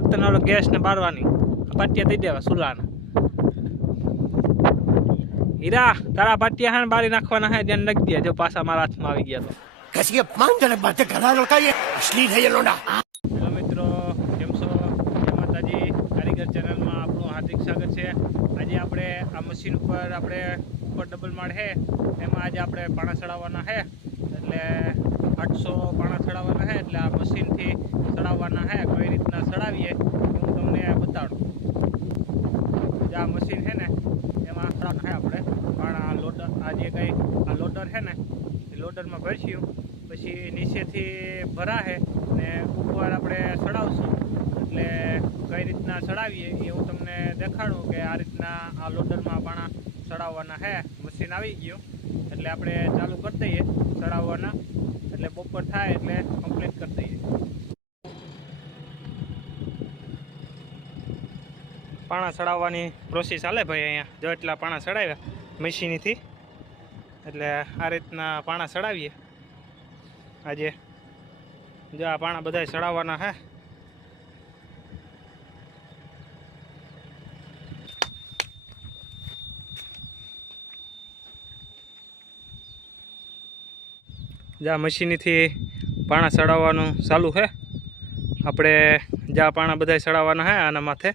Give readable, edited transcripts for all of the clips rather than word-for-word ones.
बर्तन वालों गैस ने बारवानी पाटिया दई देवा सुलाना हीरा तारा पाटिया है बारी नाखवाना है ध्यान रख दिया जो पासा मारा हाथ में आ गया तो कैसी अपमानजनक बातें कर रहा है लड़का ये अश्लील है ये लोंडा। हेलो मित्रों केम छो जय माताजी कारीगर चैनल में आपनु हार्दिक स्वागत है। आज आपणे आ मशीन पर आपणे ऊपर डबल माळ है एमां आज आपणे पाणा चढ़ाववाना है એટલે 800 पाणा चढ़ाववाना है એટલે आ मशीन थी चढ़ाववाना है कई रीतना चढ़ावीए હું તમને બતાડું। જે આ મશીન है ने એમાં ચढ़ाववाना है આપણે पाणा लोडर आ जे कई आ लोडर है ने लोडर में भरश्યું પછી નીચેથી ભરા है ને ઉપર આપણે ચડાવશું એટલે કઈ રીતના ચડાવીએ એ હું તમને દેખાડું કે આ રીતના આ લોડરમાં પાણા ચડાવવાના है। મશીન આવી ગયું એટલે આપણે ચાલુ કરી દઈએ ચડાવવાના એટલે બપોર થાય એટલે કમ્પ્લીટ કરી દઈએ। પાણા ચડાવવાની પ્રોસેસ ચાલે ભાઈ અહીંયા જો એટલા પાણા ચડાવ્યા મશીનથી એટલે આ રીતના પાણા ચડાવીએ। આજે જો આ પાણા બધા ચડાવવાના है जा मशीन थी पाणा चढ़ाववानुं चालू है। आपणे जा पाणा बधा चढ़ाववाना है आना माथे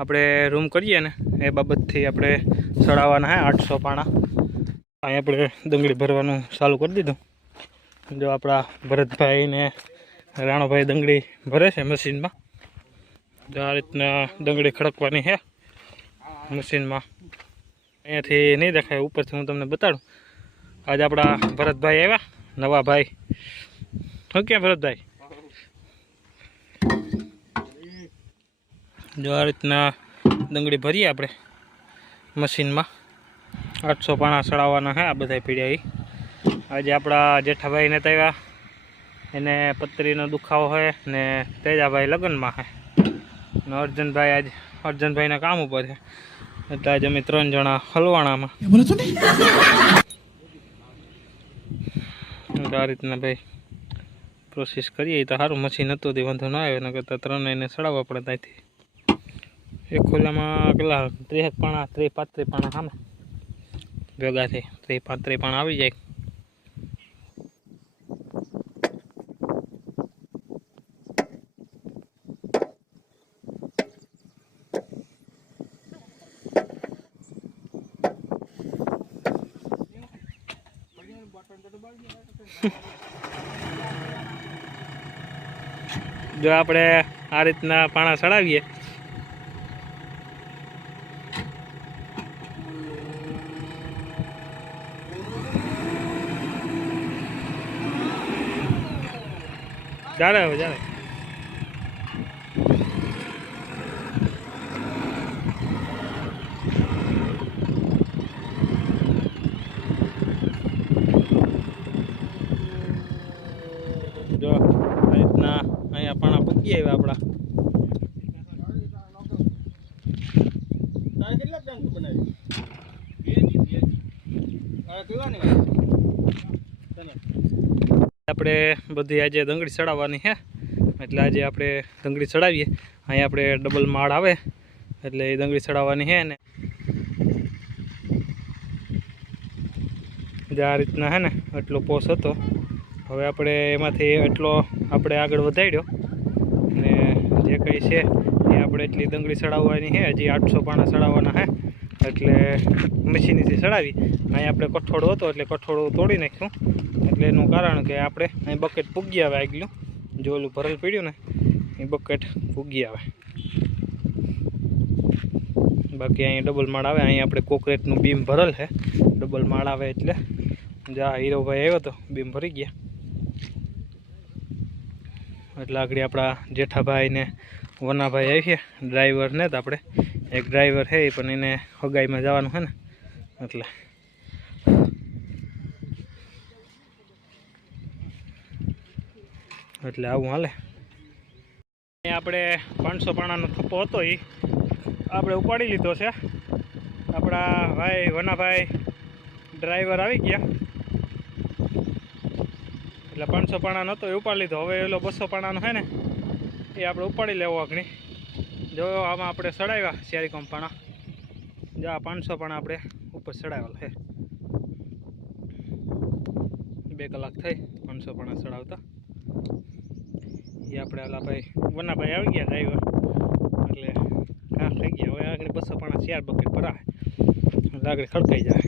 आपणे रूम करीए ने ए बाबतथी आपणे चढ़ाववाना है 800 पाणा। अहीं आपणे डंगरी भरवानुं चालू कर दीधुं। जो आपड़ा भरतभाई ने राणोभाई डंगरी भरे है मशीन में। जो आ रीतना डंगरी खड़कवानी है मशीन में अँ थी नहीं देखाय ऊपर थी हूँ तमने बताड़ू। आज अपना भरतभाई आव्या नवा भाई हो क्या भरतभाई जो आ रीतना डंगरी भरीए आपणे मशीन में 800 पाणा चढ़ाववाना है। आ बधा पीड़्या आज अपना जेठाभाई ने तव्या एने पत्रीनो दुखावो है ने तेजाभाई लगन में है ने अर्जुनभाई आज अर्जुनभाई ना काम पर है એટલે आज अमे 3 जणा हलवाणा में आ रीतना भाई प्रोसेस करिए तो सारू मशीन हतुं ते वांधो ना आवे नकर तो 3 ने चढ़ाववा पड़े त्याथी एक खोला में केला 30 पाणा 35 पाणा सामे भेगा थी 35 पाणा आवी जाय। जो आपणे आ रीतना पाणा चढ़ावीए जाने हो जाने जो इतना अँ पाणा पूगी आव्या आपड़ा આપણે બધી આજે ડંગળી ચડાવવાની છે એટલે આજે આપણે ડંગળી ચડાવીએ। અહીં આપણે ડબલ માળ આવે એટલે એ ડંગળી ચડાવવાની છે ને જે આ રીતના છે ને એટલો પોસ હતો હવે આપણે એમાંથી એટલો આપણે આગળ વધાર્યો ને જે કંઈ છે એ આપણે એટલી ડંગળી ચડાવવાની છે। હજી 800 પાણા ચડાવવાના છે એટલે મશીનથી ચડાવી અહીં આપણે કઠોળો હતો એટલે કઠોળો તોડી નાખ્યું એટલે એનું કારણ કે આપણે અહીં બકેટ પૂગી આવે આગલું જો ઓલું ભરેલ પડ્યું ને એ બકેટ પૂગી આવે બાકી અહીં ડબલ માળ આવે। અહીં આપણે કોકરેટનું બીમ ભરેલ છે ડબલ માળ આવે એટલે જા હીરોભાઈ આવ્યો તો બીમ ભરી ગયા એટલે આગળ આપણા જેઠાભાઈ ને વનાભાઈ આવીએ ડ્રાઈવર ને તો આપણે એક ડ્રાઈવર છે પણ એને હગાઈમાં જવાનું છે ને એટલે આવું હાલે। આપણે 500 પાણાનો થપ્પો હતો એ આપણે ઉપાડી લીધો છે। આપણા ભાઈ વનાભાઈ ડ્રાઈવર આવી ગયા એટલે 500 પાણાનો હતો એ ઉપાડી લીધો। હવે એલો 200 પાણાનો છે ને એ આપણે ઉપાડી લેવો આગળ જો આમાં આપણે સડાવ્યા શેરી કોમ પાણા, જો આ 500 પાણા આપણે ઉપર સડાવેલા છે. 2 કલાક થઈ 500 પાણા સડાવતા. એ આપણે ઓલા ભાઈ વનાભાઈ આવી ગયા ડ્રાઈવર, એટલે ઘાસ થઈ ગયા. હવે આગળ 200 પાણા 4 બકેટ ભરાય એટલે આગળ ખડકાઈ જાય.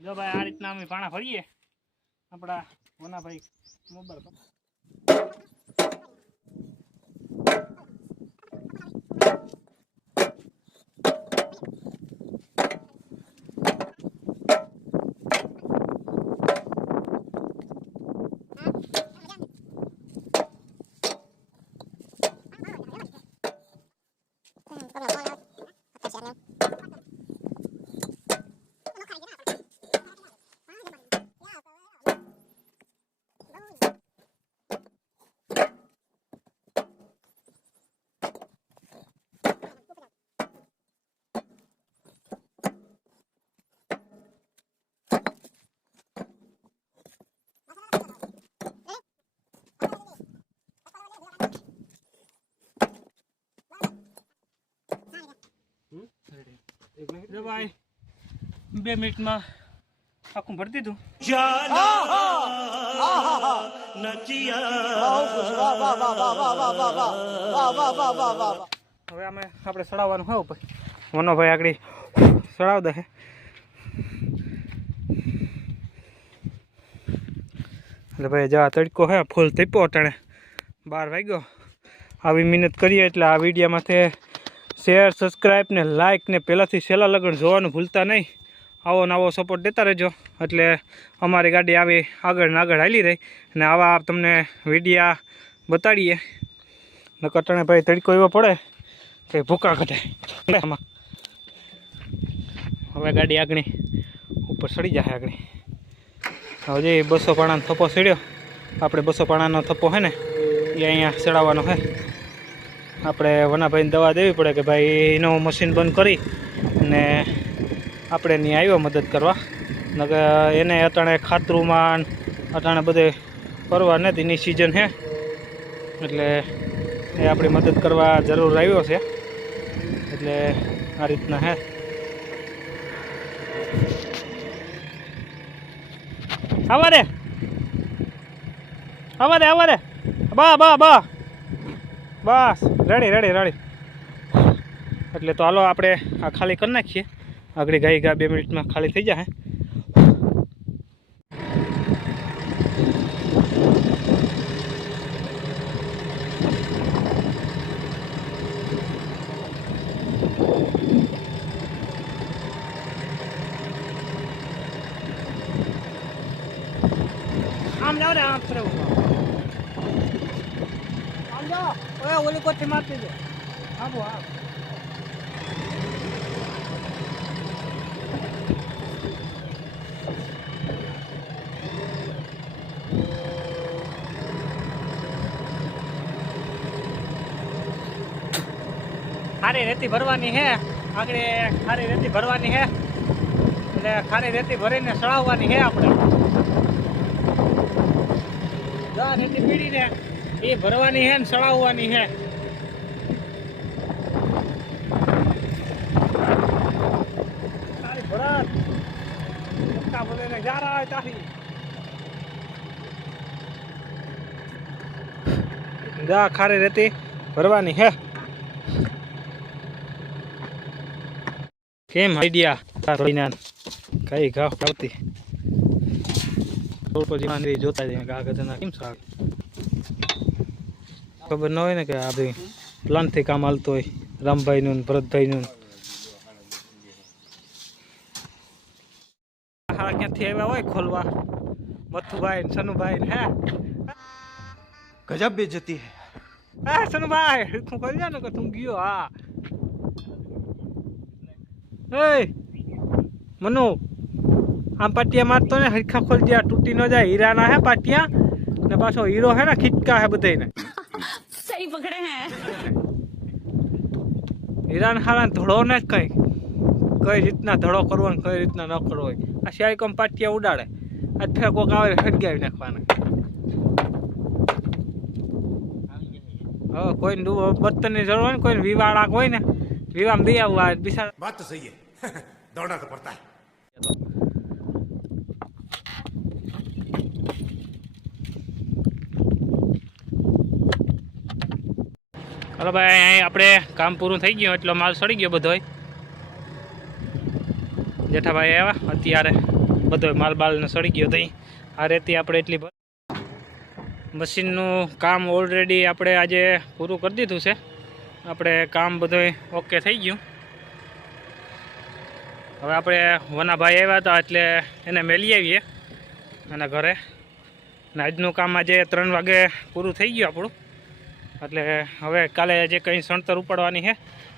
જો ભાઈ આ રીતના અમે પાણા ભરીએ આપણા વનાભાઈ મોબાઈલ પર. જો ભાઈ 2 મિનિટમાં આખું ભરી દીધું. હવે આપણે સડાવવાનું હોય ઉપર. વનોભાઈ આગળ સડાવ દે. એટલે ભાઈ જા તડકો હે ફૂલ થઈપો અટાણે 12 વાગ્યો. આવી મહેનત કરીએ એટલે આ વિડીયોમાંથી શેર, સબસ્ક્રાઈબ ને લાઇક ને પહેલાંથી છેલ્લા લગન જોવાનું ભૂલતા નહીં. આવો ને આવો સપોર્ટ દેતા રહેજો એટલે અમારી ગાડી આવી આગળ ને આગળ હાલી રહી અને આવા તમને વિડીયા બતાડીએ. નકટાણે ભાઈ તડકો એવો પડે કે ભૂકા ઘટે. આમાં હવે ગાડી આગળ ઉપર સડી જાય. આગળ હજી 200 પાણાનો થપ્પો સડ્યો. આપણે 200 પાણાનો થપ્પો છે ને એ અહીંયા ચડાવવાનો છે. આપણે વનાભાઈને દવા દેવી પડે કે ભાઈ એનું મશીન બંધ કરી ને આપણે ત્યાં આવ્યો મદદ કરવા. નકર એને અટાણે ખાતરુંમાં અટાણે બધે કરવા નથી, એની સિઝન છે એટલે એ આપણી મદદ કરવા જરૂર આવ્યો છે. એટલે આ રીતના હે. આવા રે બા બા બા બસ રેડી. એટલે તો હાલો આપણે આ ખાલી કરી નાખીએ. આગળ ગાઈ 2 મિનિટમાં ખાલી થઈ જાય. આમ જાવ ને આમ ફરવું. આમ જાઓ ઓય ઓલી કોઠી મારતી દે. આવો આવ. ખારી રેતી ભરવાની હે. આગળ ખારી રેતી ભરવાની હે એટલે ખારી રેતી ભરીને સળાવવાની હે. આપણે રેતી પીડીને એ ભરવાની હે ને સળાવવાની હે. તારી ભરત પક્કા ભરીને જારા હોય તારી જા ખારી રેતી ભરવાની હે. કેમ આઈડિયા કઈ ઘાવ આવતી પછી જોતા જઈએ કે આગળ કેમ સારું ખબર ન હોય ને કે આ ભાઈ પ્લાનથી કામ હાલતું હોય. રામભાઈનું ને ભરતભાઈનું ક્યાંથી આવ્યા હોય ખોલવા મથુભાઈ સનુભાઈ હે गजब बेइज्जती है. હા સનુભાઈ તું કરી જા ને કે તું ગયો. હા એ મનુ આમ પાટિયા મારતો ને હરખા ખોલ જ્યાં તૂટી ન જાય. હીરાના હે પાટિયા ને પાછો હીરો હે ને ખીચકા હે બધાને. सही पकड़े हैं. હીરાન હારા ધડો ને કઈ રીતના ધડો કરવો ને કઈ રીતના ન કરવો હોય આ શિયાળી કોમ પાટિયા ઉડાડે આ ફેર કોક આવે હટગાવી નાખવાના હવે કોઈને બર્તનની જરૂર હોય ને કોઈને વિવાળા હોય ને વિવામાં દઈ આવવા બિચારા बात तो सही है दौड़ना तो पड़ता है ચાલો ભાઈ અહીં આપણે કામ પૂરું થઈ ગયું એટલો માલ સડી ગયો બધો જેઠાભાઈ આવ્યા અત્યારે બધો માલ બાલને સડી ગયો તઈ આ રેતી આપણે એટલી મશીનનું કામ ઓલરેડી આપણે આજે પૂરું કરી દીધું છે આપણે કામ બધું ઓકે થઈ ગયું હવે આપણે વનાભાઈ આવ્યા હતા એટલે એને મેલી આવીએ એના ઘરે અને આજનું કામ આજે 3 વાગે પૂરું થઈ ગયું આપણું એટલે હવે કાલે જે કંઈ સણતર ઉપાડવાની છે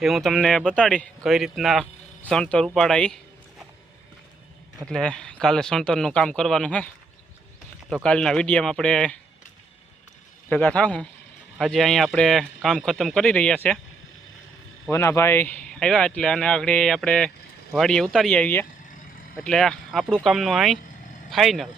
એ હું તમને બતાડી કઈ રીતના સણતર ઉપાડાય એટલે કાલે સણતરનું કામ કરવાનું છે તો કાલના વિડીયોમાં આપણે ભેગા થાઉં આજે અહીં આપણે કામ ખતમ કરી રહ્યા છે વનાભાઈ આવ્યા એટલે અને આગળ આપણે વાડીએ ઉતારી આવીએ એટલે આપણું કામનું અહીં ફાઇનલ